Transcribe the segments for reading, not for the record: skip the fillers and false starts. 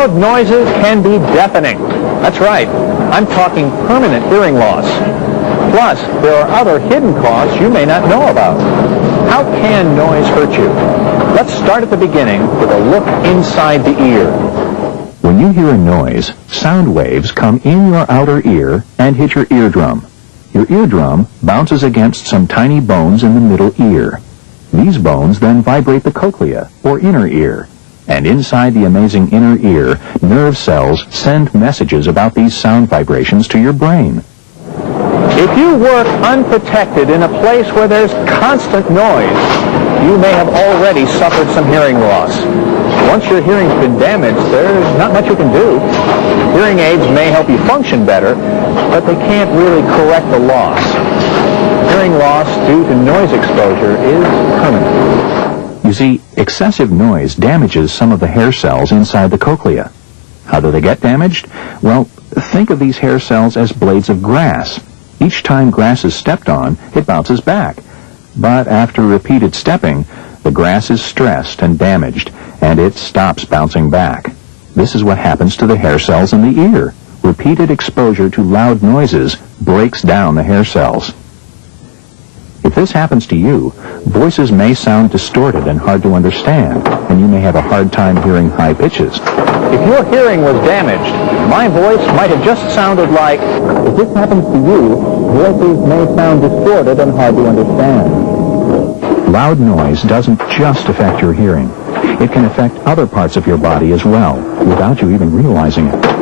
Loud noises can be deafening. That's right. I'm talking permanent hearing loss. Plus, there are other hidden costs you may not know about. How can noise hurt you? Let's start at the beginning with a look inside the ear. When you hear a noise, sound waves come in your outer ear and hit your eardrum. Your eardrum bounces against some tiny bones in the middle ear. These bones then vibrate the cochlea, or inner ear. And inside the amazing inner ear, nerve cells send messages about these sound vibrations to your brain. If you work unprotected in a place where there's constant noise, you may have already suffered some hearing loss. Once your hearing's been damaged, there's not much you can do. Hearing aids may help you function better, but they can't really correct the loss. Hearing loss due to noise exposure is permanent. You see, excessive noise damages some of the hair cells inside the cochlea. How do they get damaged? Well, think of these hair cells as blades of grass. Each time grass is stepped on, it bounces back. But after repeated stepping, the grass is stressed and damaged, and it stops bouncing back. This is what happens to the hair cells in the ear. Repeated exposure to loud noises breaks down the hair cells. If this happens to you, voices may sound distorted and hard to understand, and you may have a hard time hearing high pitches. If your hearing was damaged, my voice might have just sounded like, if this happens to you, voices may sound distorted and hard to understand. Loud noise doesn't just affect your hearing. It can affect other parts of your body as well, without you even realizing it.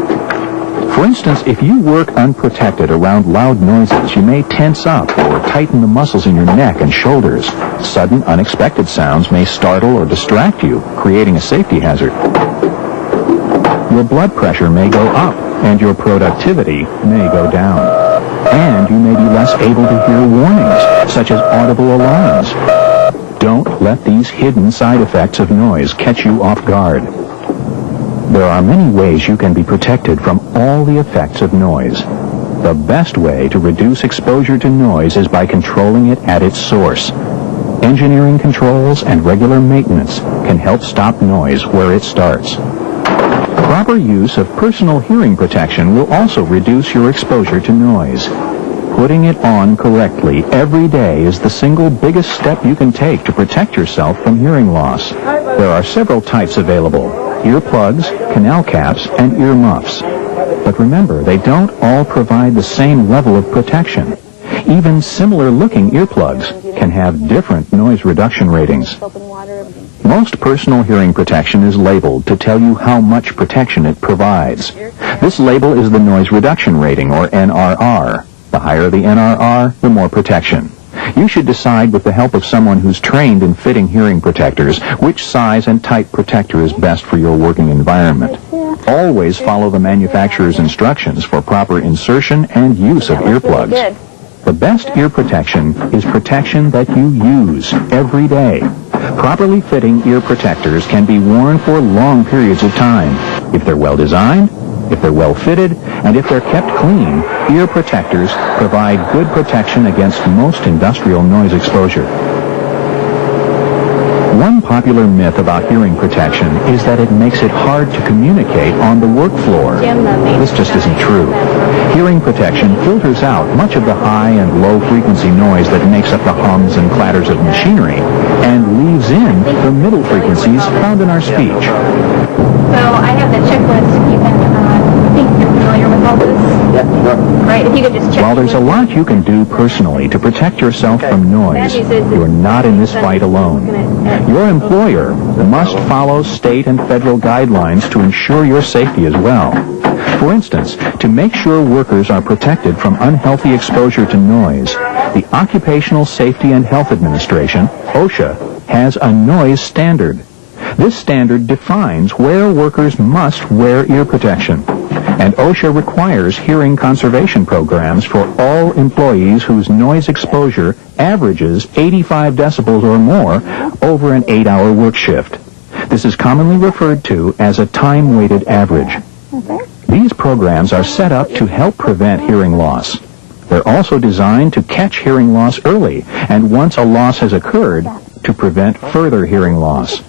For instance, if you work unprotected around loud noises, you may tense up or tighten the muscles in your neck and shoulders. Sudden, unexpected sounds may startle or distract you, creating a safety hazard. Your blood pressure may go up, and your productivity may go down. And you may be less able to hear warnings, such as audible alarms. Don't let these hidden side effects of noise catch you off guard. There are many ways you can be protected from all the effects of noise. The best way to reduce exposure to noise is by controlling it at its source. Engineering controls and regular maintenance can help stop noise where it starts. Proper use of personal hearing protection will also reduce your exposure to noise. Putting it on correctly every day is the single biggest step you can take to protect yourself from hearing loss. There are several types available: earplugs, canal caps, and ear muffs. But remember, they don't all provide the same level of protection. Even similar-looking earplugs can have different noise reduction ratings. Most personal hearing protection is labeled to tell you how much protection it provides. This label is the noise reduction rating, or NRR. The higher the NRR, the more protection. You should decide with the help of someone who's trained in fitting hearing protectors which size and type protector is best for your working environment. Always follow the manufacturer's instructions for proper insertion and use of earplugs. The best ear protection is protection that you use every day. Properly fitting ear protectors can be worn for long periods of time. If they're well designed, if they're well fitted, and if they're kept clean, ear protectors provide good protection against most industrial noise exposure. One popular myth about hearing protection is that it makes it hard to communicate on the work floor. This just isn't true. Hearing protection filters out much of the high and low frequency noise that makes up the hums and clatters of machinery and leaves in the middle frequencies found in our speech. So I have the checklist. You can, I think you're familiar with all this. Yes, sure. Right, if you could just check. While there's a lot you can do personally to protect yourself from noise, you're not in this fight alone. Your employer must follow state and federal guidelines to ensure your safety as well. For instance, to make sure workers are protected from unhealthy exposure to noise, the Occupational Safety and Health Administration, OSHA, has a noise standard. This standard defines where workers must wear ear protection. And OSHA requires hearing conservation programs for all employees whose noise exposure averages 85 decibels or more over an 8-hour work shift. This is commonly referred to as a time-weighted average. These programs are set up to help prevent hearing loss. They're also designed to catch hearing loss early, and once a loss has occurred, to prevent further hearing loss.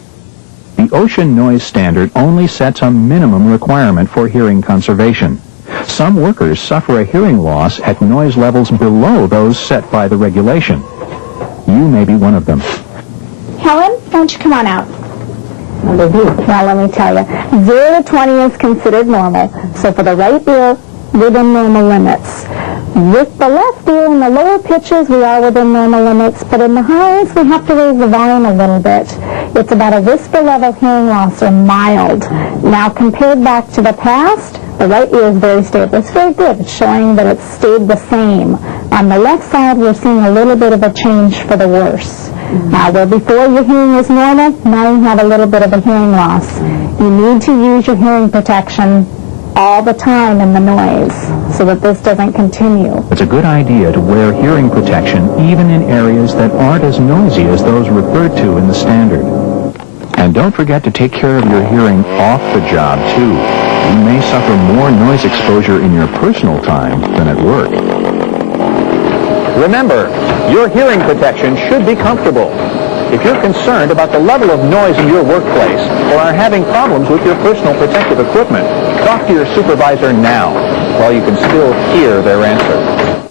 The ocean noise standard only sets a minimum requirement for hearing conservation. Some workers suffer a hearing loss at noise levels below those set by the regulation. You may be one of them. Helen, why don't you come on out? Well, let me tell you, 0 to 20 is considered normal. So for the right ear, within normal limits. With the left ear in the lower pitches, we are within normal limits, but in the highs, we have to raise the volume a little bit. It's about a whisper level hearing loss, or mild. Now, compared back to the past, the right ear is very stable. It's very good. It's showing that it's stayed the same. On the left side, we're seeing a little bit of a change for the worse. Where before your hearing was normal, now you have a little bit of a hearing loss. You need to use your hearing protection all the time in the noise so that this doesn't continue. It's a good idea to wear hearing protection even in areas that aren't as noisy as those referred to in the standard. And don't forget to take care of your hearing off the job, too. You may suffer more noise exposure in your personal time than at work. Remember, your hearing protection should be comfortable. If you're concerned about the level of noise in your workplace or are having problems with your personal protective equipment, talk to your supervisor now while you can still hear their answer.